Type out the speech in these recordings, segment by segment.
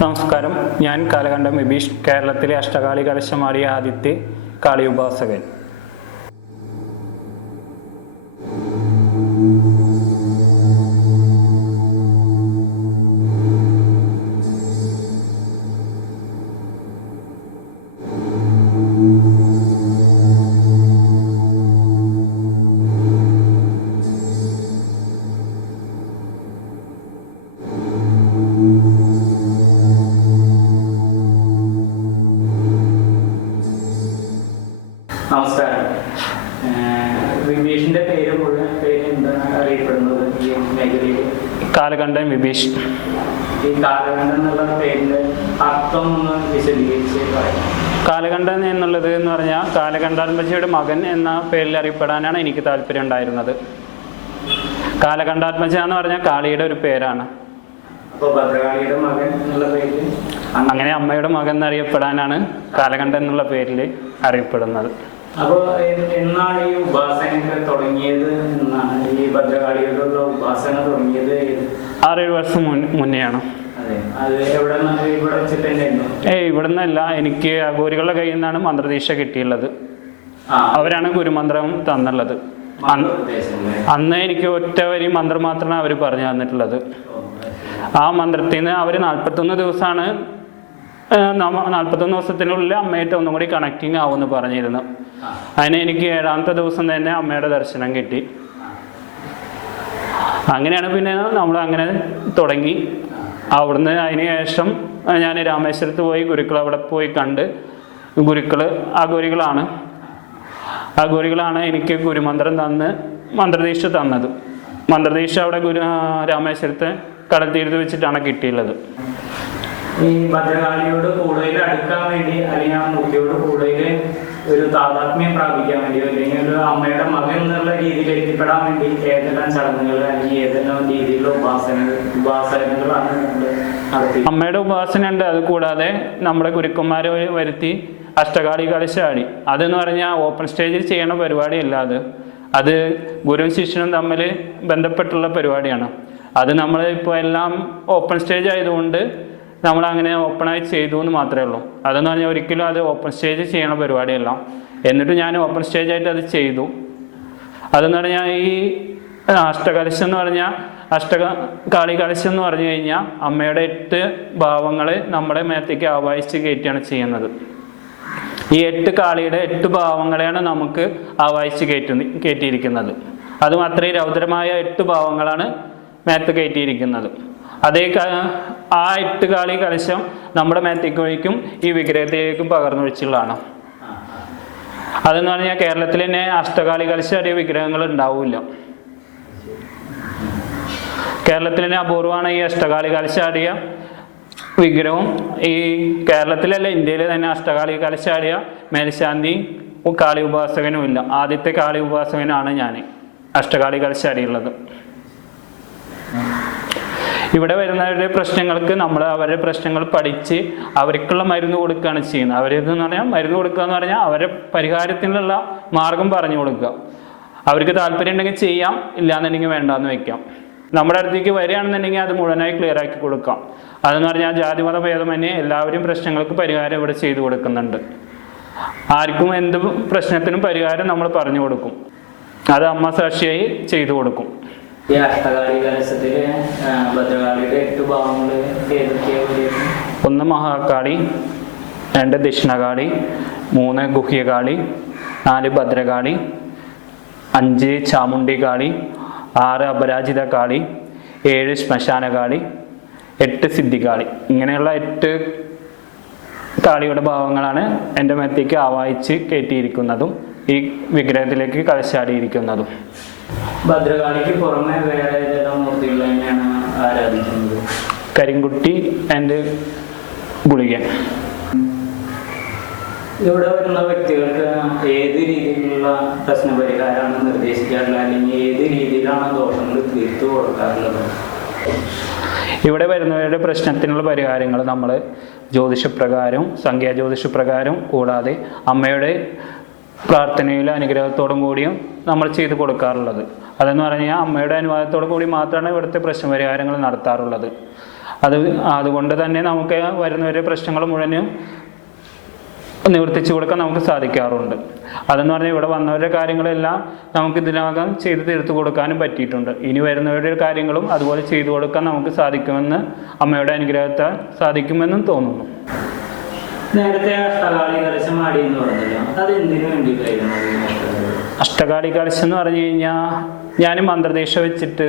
നമസ്കാരം, ഞാൻ കാലകണ്ഠം വിഭീഷ്, കേരളത്തിലെ അഷ്ടകാളി കലശമാടിയ ആദ്യത്തെ കാളി ഉപാസകൻ. നമസ്കാരം. വിഭീഷിന്റെ മുഴുവൻ പേര് എന്താണ് അറിയപ്പെടുന്നത് ഈ മേഖലയിൽ? കാലകണ്ഠൻ വിഭീഷ്. ഈ കാലകണ്ഠൻ എന്നുള്ള പേരിന്റെ അർത്ഥം ഒന്ന് വിശദീകരിച്ച് പറയാം. കാലകണ്ഠൻ എന്നുള്ളത് എന്ന് പറഞ്ഞാൽ കാലകണ്ഠാത്മജിയുടെ മകൻ എന്ന പേരിൽ അറിയപ്പെടാനാണ് എനിക്ക് താല്പര്യം ഉണ്ടായിരുന്നത്. കാലകണ്ഠാത്മജ എന്ന് പറഞ്ഞാൽ കാളിയുടെ ഒരു പേരാണ്. ഭദ്രകാളിയുടെ മകൻ എന്നുള്ള പേരിൽ അങ്ങനെ അമ്മയുടെ മകൻ എന്നറിയപ്പെടാനാണ് കാലകണ്ഠൻ എന്നുള്ള പേരിൽ അറിയപ്പെടുന്നത്. അപ്പോൾ എന്നാണ് ഈ ഉപാസന തുടങ്ങിയത്? എന്നാണ് ഈ ഭദ്രകാളിയോടുള്ള ഉപാസന തുടങ്ങിയത്? 6-7 വർഷം മുന്നെയാണ്. ഇവിടെ നിന്നല്ല, എനിക്ക് അഘോരികളുടെ കയ്യിൽ നിന്നാണ് മന്ത്രദീക്ഷ കിട്ടിയുള്ളത്. അവരാണ് ഗുരുമന്ത്രം തന്നുള്ളത്. അന്ന് എനിക്ക് ഒറ്റ വരി മന്ത്രം മാത്രമാണ് അവർ പറഞ്ഞു തന്നിട്ടുള്ളത്. ആ മന്ത്രത്തിൽ നിന്ന് അവർ 41 ദിവസമാണ് 41 ദിവസത്തിനുള്ളിൽ അമ്മയായിട്ട് ഒന്നും കൂടി കണക്റ്റിങ് ആവുമെന്ന് പറഞ്ഞിരുന്നു. അതിന് എനിക്ക് 7ാമത്തെ ദിവസം തന്നെ അമ്മയുടെ ദർശനം കിട്ടി. അങ്ങനെയാണ് പിന്നെ നമ്മൾ അങ്ങനെ തുടങ്ങി. അവിടുന്ന് അതിന് ശേഷം ഞാൻ രാമേശ്വരത്ത് പോയി ഗുരുക്കൾ അവിടെ പോയി കണ്ട്. ഗുരുക്കൾ അഘോരികളാണ് എനിക്ക് ഗുരുമന്ത്രം തന്ന് മന്ത്രദീക്ഷ തന്നത്. മന്ത്രദീക്ഷ അവിടെ രാമേശ്വരത്ത് കടൽത്തീരത്ത് വെച്ചിട്ടാണ് കിട്ടിയുള്ളത്. ഈ ഭദ്രകാളിയോട് കൂടുതൽ അടുക്കാൻ വേണ്ടി, അല്ലെങ്കിൽ ആ മൂർത്തിയോട് കൂടുതൽ ഒരു താതാത്മ്യം പ്രാപിക്കാൻ വേണ്ടി, അല്ലെങ്കിൽ ഒരു അമ്മയുടെ മകൻ എന്നുള്ള രീതിയിൽ എത്തിപ്പെടാൻ വേണ്ടി ഏതെല്ലാം ചടങ്ങുകൾ അല്ലെങ്കിൽ ഏതെല്ലാം രീതിയിലുള്ള ഉപാസനകളാണ് നടത്തി? അമ്മയുടെ ഉപാസന ഉണ്ട്. അത് കൂടാതെ നമ്മുടെ ഗുരുക്കന്മാരെ വരുത്തി അഷ്ടകാളി കലശാടി, അതെന്ന് പറഞ്ഞാൽ ഓപ്പൺ സ്റ്റേജിൽ ചെയ്യണ പരിപാടിയല്ല. അത് ഗുരുവും ശിഷ്യനും തമ്മിൽ ബന്ധപ്പെട്ടുള്ള പരിപാടിയാണ്. അത് നമ്മൾ ഇപ്പോൾ എല്ലാം ഓപ്പൺ സ്റ്റേജ് ആയതുകൊണ്ട് നമ്മളങ്ങനെ ഓപ്പണായി ചെയ്തു എന്ന് മാത്രമേ ഉള്ളൂ. അതെന്ന് പറഞ്ഞാൽ ഒരിക്കലും അത് ഓപ്പൺ സ്റ്റേജ് ചെയ്യണ പരിപാടിയല്ല. എന്നിട്ട് ഞാൻ ഓപ്പൺ സ്റ്റേജായിട്ട് അത് ചെയ്തു. അതെന്ന് പറഞ്ഞാൽ ഈ അഷ്ടകലശം എന്ന് പറഞ്ഞാൽ കാളി കലശം എന്ന് പറഞ്ഞു കഴിഞ്ഞാൽ അമ്മയുടെ 8 ഭാവങ്ങൾ നമ്മുടെ മേത്തേക്ക് ആവാഹിച്ച് കയറ്റിയാണ് ചെയ്യുന്നത്. ഈ 8 കാളിയുടെ 8 ഭാവങ്ങളെയാണ് നമുക്ക് ആവാഹിച്ച് കയറ്റിയിരിക്കുന്നത്. അതും അത്രയും രൗദ്രമായ 8 ഭാവങ്ങളാണ് മേത്ത് കയറ്റിയിരിക്കുന്നത്. ആ 8 കാളി കലശം നമ്മുടെ മേത്തേക്കും ഈ വിഗ്രഹത്തിലേക്കും പകർന്നൊഴിച്ചുള്ളതാണ്. അതെന്ന് പറഞ്ഞാൽ കേരളത്തിൽ തന്നെ അഷ്ടകാളി കലശാടിയ വിഗ്രഹങ്ങൾ ഉണ്ടാവില്ല. കേരളത്തിൽ തന്നെ അപൂർവമാണ് ഈ അഷ്ടകാളി കലശാടിയ വിഗ്രഹവും. ഈ കേരളത്തിലല്ല, ഇന്ത്യയിൽ തന്നെ അഷ്ടകാളി കലശാടിയ മേൽശാന്തി കാളി ഉപാസകനും ഇല്ല. ആദ്യത്തെ കാളി ഉപാസകനാണ് ഞാൻ അഷ്ടകാളി കലശാടിയുള്ളത്. ഇവിടെ വരുന്നവരുടെ പ്രശ്നങ്ങൾക്ക് നമ്മൾ അവരുടെ പ്രശ്നങ്ങൾ പഠിച്ച് അവർക്കുള്ള മരുന്ന് കൊടുക്കുകയാണ് ചെയ്യുന്നത്. അവരെന്ന് പറഞ്ഞാൽ മരുന്ന് കൊടുക്കുക എന്ന് പറഞ്ഞാൽ അവരെ പരിഹാരത്തിനുള്ള മാർഗം പറഞ്ഞു കൊടുക്കുക. അവർക്ക് താല്പര്യം ഉണ്ടെങ്കിൽ ചെയ്യാം, ഇല്ലാന്നുണ്ടെങ്കിൽ വേണ്ടാന്ന് വെക്കാം. നമ്മുടെ അടുത്തേക്ക് വരികയാണെന്നുണ്ടെങ്കിൽ അത് മുഴുവനായി ക്ലിയർ ആക്കി കൊടുക്കാം. അതെന്ന് പറഞ്ഞാൽ ജാതിമത ഭേദമന്യേ എല്ലാവരും പ്രശ്നങ്ങൾക്ക് പരിഹാരം ഇവിടെ ചെയ്തു കൊടുക്കുന്നുണ്ട്. ആർക്കും എന്ത് പ്രശ്നത്തിനും പരിഹാരം നമ്മൾ പറഞ്ഞു കൊടുക്കും. അത് അമ്മ സാക്ഷിയായി ചെയ്തു കൊടുക്കും. ഈ അഷ്ടകാളി കലശത്തില് ഭദ്രകാളിയുടെ 8 ഭാവങ്ങൾ ഏതൊക്കെയാണ്? 1 മഹാകാളി, 2 ദക്ഷിണകാളി, 3 ഗുഹ്യകാളി, 4 ഭദ്രകാളി, 5 ചാമുണ്ഡി കാളി, 6 അപരാജിത കാളി, 7 ശ്മശാനകാളി, 8 സിദ്ധികാളി. ഇങ്ങനെയുള്ള 8 കാളിയുടെ ഭാവങ്ങളാണ് എൻ്റെ മേത്തേക്ക് ആവാഹിച്ച് കയറ്റിയിരിക്കുന്നതും ഈ വിഗ്രഹത്തിലേക്ക് കലശാടിയിരിക്കുന്നതും. ഭദ്രകാളിക്ക് പുറമെ വേറെ ഏതെല്ലാം മൂർത്തികളെ തന്നെയാണ് ആരാധിക്കുന്നത്? കരിങ്കുട്ടി ആൻഡ് ഗുളികൻ. ഇവിടെ വരുന്ന വ്യക്തികൾക്ക് ഏത് രീതിയിലുള്ള പ്രശ്നപരിഹാരമാണ് നിർദ്ദേശിക്കാറുള്ളത്, അല്ലെങ്കിൽ ഏത് രീതിയിലാണ് ദോഷങ്ങൾ തീർത്തു കൊടുക്കാറുള്ളത്? ഇവിടെ വരുന്നവരുടെ പ്രശ്നത്തിനുള്ള പരിഹാരങ്ങൾ നമ്മൾ ജ്യോതിഷപ്രകാരം, സംഖ്യാജ്യോതിഷപ്രകാരം, കൂടാതെ അമ്മയുടെ പ്രാർത്ഥനയിലും അനുഗ്രഹത്തോടും കൂടിയും നമ്മൾ ചെയ്തു കൊടുക്കാറുള്ളത്. അതെന്ന് പറഞ്ഞാൽ അമ്മയുടെ അനുവാദത്തോടു കൂടി മാത്രമാണ് ഇവിടുത്തെ പ്രശ്നപരിഹാരങ്ങൾ നടത്താറുള്ളത്. അതുകൊണ്ട് തന്നെ നമുക്ക് വരുന്നവരുടെ പ്രശ്നങ്ങൾ മുഴുവനും നിവർത്തിച്ചു കൊടുക്കാൻ നമുക്ക് സാധിക്കാറുണ്ട്. അതെന്ന് പറഞ്ഞാൽ ഇവിടെ വന്നവരുടെ കാര്യങ്ങളെല്ലാം നമുക്ക് ഇതിനകം ചെയ്ത് തീർത്തു കൊടുക്കാനും പറ്റിയിട്ടുണ്ട്. ഇനി വരുന്നവരുടെ കാര്യങ്ങളും അതുപോലെ ചെയ്തു കൊടുക്കാൻ നമുക്ക് സാധിക്കുമെന്ന് അമ്മയുടെ അനുഗ്രഹത്താൽ സാധിക്കുമെന്നും തോന്നുന്നു. നേരത്തെ അഷ്ടകാളി കലശം ആടി എന്ന് പറഞ്ഞല്ലോ, അത് എന്തിനു വേണ്ടിയിട്ടായിരുന്നു? അഷ്ടകാളി കലശം എന്ന് പറഞ്ഞു കഴിഞ്ഞാൽ ഞാൻ മന്ത്രദീക്ഷ വെച്ചിട്ട്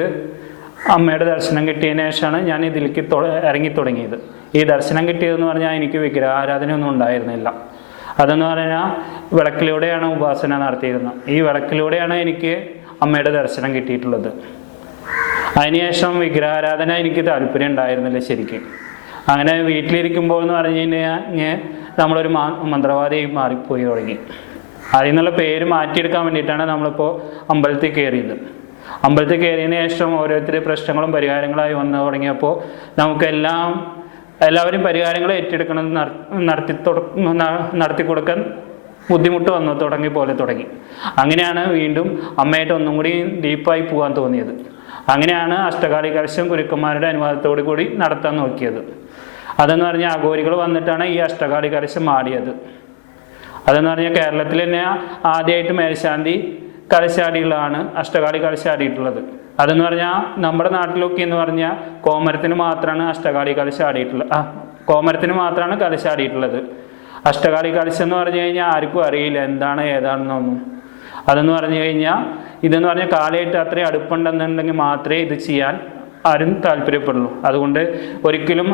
അമ്മയുടെ ദർശനം കിട്ടിയതിന് ശേഷമാണ് ഞാൻ ഇതിലേക്ക് ഇറങ്ങി തുടങ്ങിയത്. ഈ ദർശനം കിട്ടിയതെന്ന് പറഞ്ഞാൽ എനിക്ക് വിഗ്രഹാരാധനയൊന്നും ഉണ്ടായിരുന്നില്ല. അതെന്ന് പറഞ്ഞാൽ വിളക്കിലൂടെയാണ് ഉപാസന നടത്തിയിരുന്നത്. ഈ വിളക്കിലൂടെയാണ് എനിക്ക് അമ്മയുടെ ദർശനം കിട്ടിയിട്ടുള്ളത്. അതിനുശേഷം വിഗ്രഹാരാധന എനിക്ക് താല്പര്യം ഉണ്ടായിരുന്നില്ല ശരിക്കും. അങ്ങനെ വീട്ടിലിരിക്കുമ്പോൾ എന്ന് പറഞ്ഞു കഴിഞ്ഞാൽ നമ്മളൊരു മന്ത്രവാദിയായി മാറിപ്പോയി തുടങ്ങി. അതിൽ നിന്നുള്ള പേര് മാറ്റിയെടുക്കാൻ വേണ്ടിയിട്ടാണ് നമ്മളിപ്പോൾ അമ്പലത്തിൽ കയറിയത്. അമ്പലത്തിൽ കയറിയതിന് ശേഷം ഓരോരുത്തർ പ്രശ്നങ്ങളും പരിഹാരങ്ങളായി വന്നു തുടങ്ങിയപ്പോൾ എല്ലാവരും പരിഹാരങ്ങൾ ഏറ്റെടുക്കണം നടത്തി കൊടുക്കാൻ ബുദ്ധിമുട്ട് തുടങ്ങി. അങ്ങനെയാണ് വീണ്ടും അമ്മയായിട്ട് ഒന്നും കൂടി ഡീപ്പായി പോകാൻ തോന്നിയത്. അങ്ങനെയാണ് അഷ്ടകാളി കലശം ഗുരുക്കന്മാരുടെ അനുവാദത്തോടു കൂടി നടത്താൻ നോക്കിയത്. അതെന്ന് പറഞ്ഞാൽ അഘോരികൾ വന്നിട്ടാണ് ഈ അഷ്ടകാളി കലശം ആടിയത്. അതെന്ന് പറഞ്ഞാൽ കേരളത്തിൽ തന്നെ ആദ്യമായിട്ട് മേൽശാന്തി കലശാടികളാണ് അഷ്ടകാളി കലശാടിയിട്ടുള്ളത്. അതെന്ന് പറഞ്ഞാൽ നമ്മുടെ നാട്ടിലൊക്കെ എന്ന് പറഞ്ഞാൽ കോമരത്തിന് മാത്രമാണ് അഷ്ടകാളി കലശാടിയിട്ടുള്ളത്. അഷ്ടകാളി കലശം എന്ന് പറഞ്ഞു കഴിഞ്ഞാൽ ആർക്കും അറിയില്ല എന്താണ് ഏതാണെന്നൊന്നും. അതെന്ന് പറഞ്ഞു കഴിഞ്ഞാൽ ഇതെന്ന് പറഞ്ഞാൽ കാലമായിട്ട് അത്രയും അടുപ്പുണ്ടെന്നുണ്ടെങ്കിൽ മാത്രമേ ഇത് ചെയ്യാൻ ആരും താല്പര്യപ്പെടുള്ളൂ. അതുകൊണ്ട് ഒരിക്കലും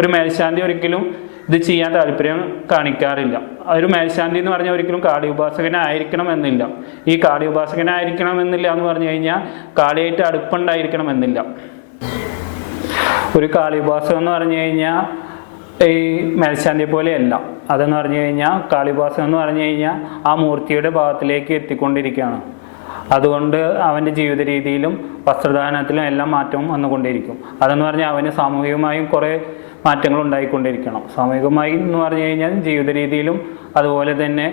ഒരു മേൽശാന്തി ഒരിക്കലും ഇത് ചെയ്യാൻ താല്പര്യം കാണിക്കാറില്ല. ഒരു മേൽശാന്തി എന്ന് പറഞ്ഞാൽ ഒരിക്കലും കാളി ഉപാസകനായിരിക്കണം എന്നില്ല. ഈ കാളി ഉപാസകനായിരിക്കണം എന്നില്ല എന്ന് പറഞ്ഞു കഴിഞ്ഞാൽ കാളിയായിട്ട് അടുപ്പുണ്ടായിരിക്കണം എന്നില്ല. ഒരു കാളി ഉപാസകം എന്ന് പറഞ്ഞു കഴിഞ്ഞാൽ ഈ മേൽശാന്തിയെ പോലെയല്ല. അതെന്ന് പറഞ്ഞു കഴിഞ്ഞാൽ കാളി ഉപാസകം എന്ന് പറഞ്ഞു കഴിഞ്ഞാൽ ആ മൂർത്തിയുടെ ഭാഗത്തിലേക്ക് എത്തിക്കൊണ്ടിരിക്കുകയാണ്. അതുകൊണ്ട് അവൻ്റെ ജീവിത രീതിയിലും വസ്ത്രധാരണത്തിലും എല്ലാം മാറ്റവും വന്നുകൊണ്ടിരിക്കും. അതെന്ന് പറഞ്ഞാൽ അവന് സാമൂഹികമായും കുറേ മാറ്റങ്ങൾ ഉണ്ടായിക്കൊണ്ടിരിക്കണം. സാമൂഹികമായി എന്ന് പറഞ്ഞു കഴിഞ്ഞാൽ ജീവിത രീതിയിലും അതുപോലെ തന്നെ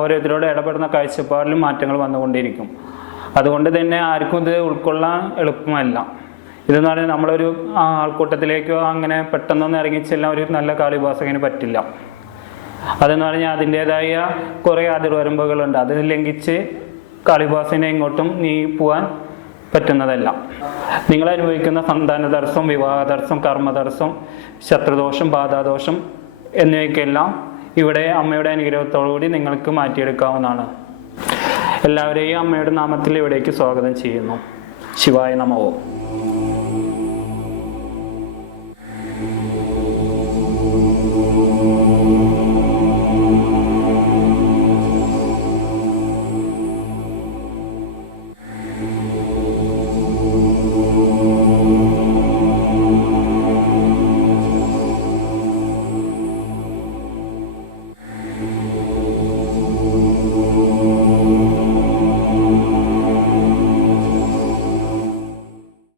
ഓരോരുത്തരോട് ഇടപെടുന്ന കാഴ്ചപ്പാടിലും മാറ്റങ്ങൾ വന്നുകൊണ്ടിരിക്കും. അതുകൊണ്ട് തന്നെ ആർക്കും ഇത് ഉൾക്കൊള്ളാൻ എളുപ്പമല്ല. ഇതെന്ന് പറഞ്ഞാൽ നമ്മളൊരു ആൾക്കൂട്ടത്തിലേക്കോ അങ്ങനെ പെട്ടെന്നൊന്നും ഇറങ്ങിച്ചെല്ലാം ഒരു നല്ല കാളിഭാസകന് പറ്റില്ല. അതെന്ന് പറഞ്ഞാൽ അതിൻ്റേതായ കുറേ അതിർവരമ്പുകളുണ്ട്. അത് ലംഘിച്ച് കാളിഭാസനെ ഇങ്ങോട്ടും പോകാൻ പറ്റുന്നതല്ല. നിങ്ങൾ അനുഭവിക്കുന്ന സന്താന തടസ്സം, വിവാഹ തടസ്സം, കർമ്മതടസ്സം, ശത്രുദോഷം, ബാധാദോഷം എന്നിവയ്ക്കെല്ലാം ഇവിടെ അമ്മയുടെ അനുഗ്രഹത്തോടുകൂടി നിങ്ങൾക്ക് മാറ്റിയെടുക്കാവുന്നതാണ്. എല്ലാവരെയും അമ്മയുടെ നാമത്തിൽ ഇവിടേക്ക് സ്വാഗതം ചെയ്യുന്നു. ശിവായ നമഃ.